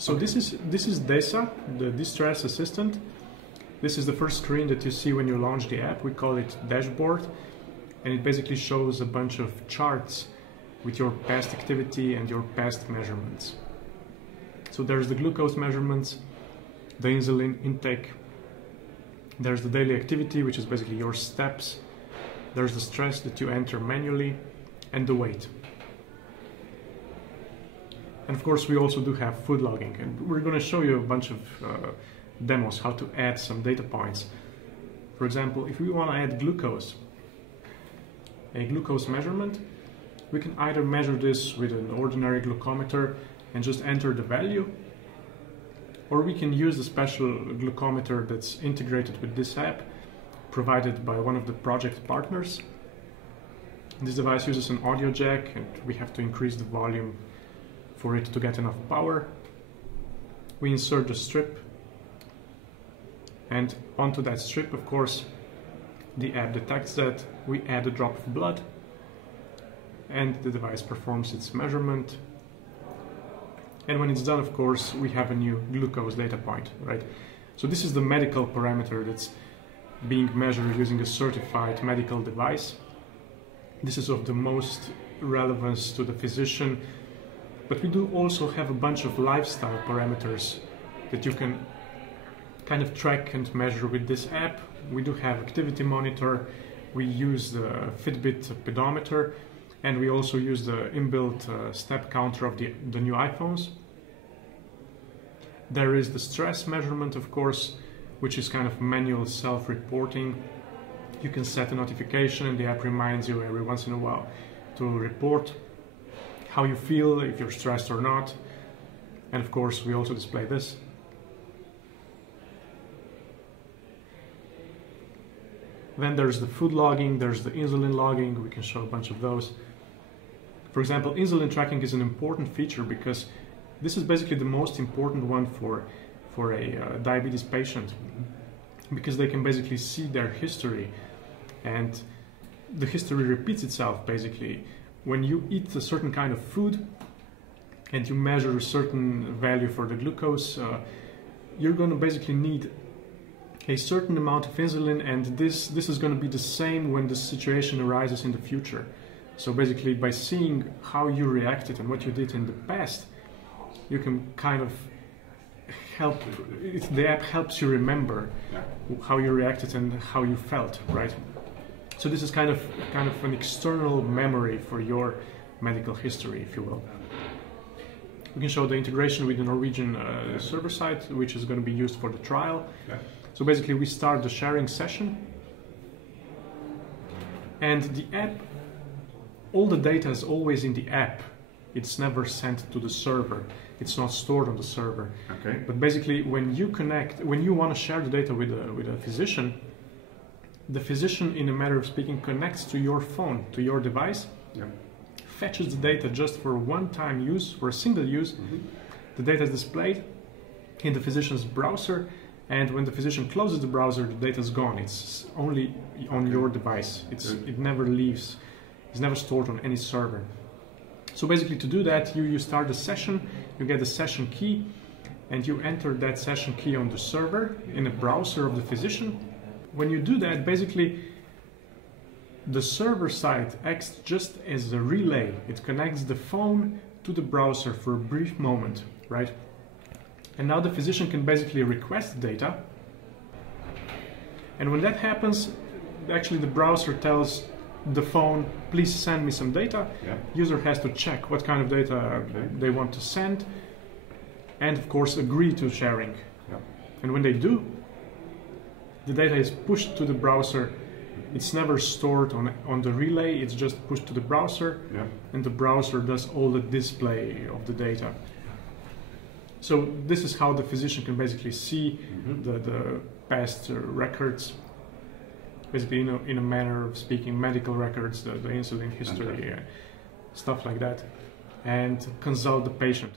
So this is DeSA, the distress assistant. This is the first screen that you see when you launch the app. We call it dashboard, and it basically shows a bunch of charts with your past activity and your past measurements. So there's the glucose measurements, the insulin intake, there's the daily activity, which is basically your steps, there's the stress that you enter manually, and the weight. And of course we also do have food logging, and we're going to show you a bunch of demos how to add some data points. For example, if we want to add a glucose measurement, we can either measure this with an ordinary glucometer and just enter the value, or we can use a special glucometer that's integrated with this app, provided by one of the project partners. This device uses an audio jack, and we have to increase the volume for it to get enough power. We insert the strip, and onto that strip, of course, the app detects that. We add a drop of blood, and the device performs its measurement. And when it's done, of course, we have a new glucose data point, right? So this is the medical parameter that's being measured using a certified medical device. This is of the most relevance to the physician, but we do also have a bunch of lifestyle parameters that you can kind of track and measure with this app. We do have activity monitor, we use the Fitbit pedometer, and we also use the inbuilt step counter of the new iPhones. There is the stress measurement, of course, which is kind of manual self-reporting. You can set a notification and the app reminds you every once in a while to report how you feel, if you're stressed or not. And of course, we also display this. Then there's the food logging, there's the insulin logging. We can show a bunch of those. For example, insulin tracking is an important feature because this is basically the most important one for a diabetes patient, because they can basically see their history, and the history repeats itself basically. When you eat a certain kind of food and you measure a certain value for the glucose, you're going to basically need a certain amount of insulin, and this is going to be the same when the situation arises in the future. So basically, by seeing how you reacted and what you did in the past, you can kind of help, the app helps you remember how you reacted and how you felt, right? So this is kind of an external memory for your medical history, if you will. We can show the integration with the Norwegian server side, which is going to be used for the trial. So basically we start the sharing session, and the app, all the data is always in the app. It's never sent to the server. It's not stored on the server. Okay. But basically when you connect, when you want to share the data with a physician, the physician, in a matter of speaking, connects to your phone, to your device, fetches the data just for one-time use, for a single use. The data is displayed in the physician's browser, and when the physician closes the browser, the data is gone. It's only on your device. It never leaves. It's never stored on any server. So basically, to do that, you start the session, you get the session key, and you enter that session key on the server in the browser of the physician. When you do that, basically, the server side acts just as a relay. It connects the phone to the browser for a brief moment, right? And now the physician can basically request data. And when that happens, actually the browser tells the phone, please send me some data. User has to check what kind of data they want to send, and of course agree to sharing. And when they do, the data is pushed to the browser. It's never stored on the relay, it's just pushed to the browser, and the browser does all the display of the data. So this is how the physician can basically see the past records, basically in a manner of speaking, medical records, the insulin history, stuff like that, and consult the patient.